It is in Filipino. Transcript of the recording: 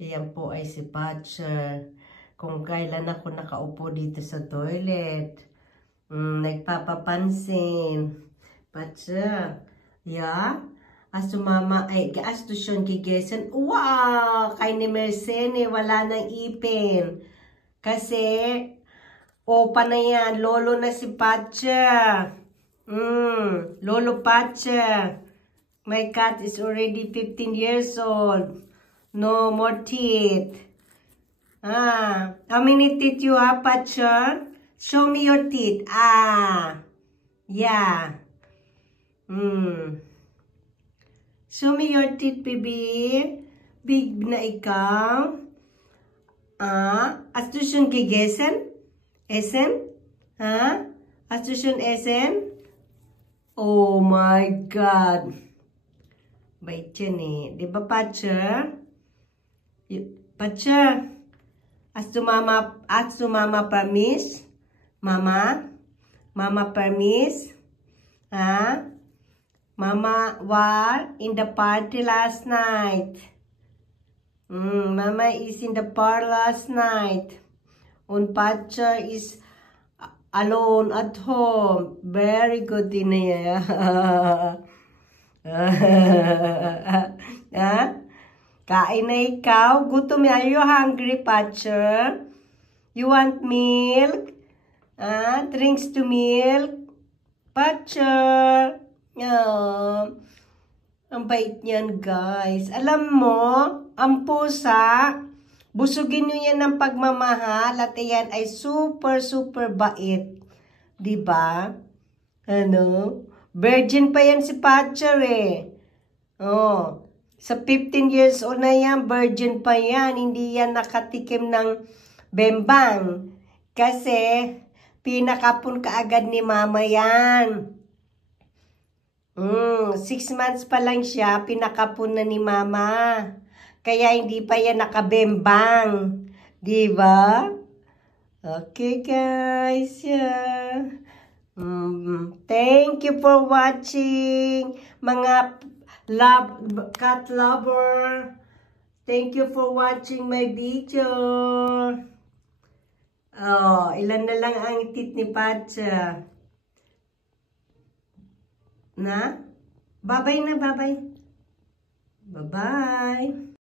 Yan po ay si Patcher. Kung kailan ako nakaupo dito sa toilet. Nagpapapansin. Patcher. Yeah? As to mama, ay, as to Sean Gigesen. Wow! Kay ni Mercene, wala nang ipin. Kasi, opa na yan. Lolo na si Patcher. Lolo Patcher. My cat is already 15 years old. No more teeth. How many teeth you have, Patcher? Show me your teeth. Yeah. Show me your teeth, baby. Big na ikaw. Hast du schon gegessen? Essen? Hast du schon essen? Oh my God. Bait yan eh. Di ba, Patcher? Patcher, as to mama permis? Mama permis? Mama was in the party last night. Mama is in the party last night. And Patcher is alone at home. Very good din niya. Kain na ikaw? Gutom na. Are you hungry, Patcher? You want milk? Drinks to milk? Patcher? Ang bait niyan, guys. Alam mo, ang pusa, busugin nyo yan ng pagmamahal at yan ay super, super bait. Diba? Virgin pa yan si Patcher eh. Sa 15 years old na yan, virgin pa yan. Hindi yan nakatikim ng bembang. Kasi, pinakapon kaagad ni mama yan. 6 months pa lang siya, pinakapon na ni mama. Kaya hindi pa yan nakabembang. Diba? Okay, guys. Yeah. Thank you for watching, mga cat lover. Thank you for watching my video. Ilan na lang ang teeth ni Patcher. Bye-bye na, bye-bye. Bye-bye.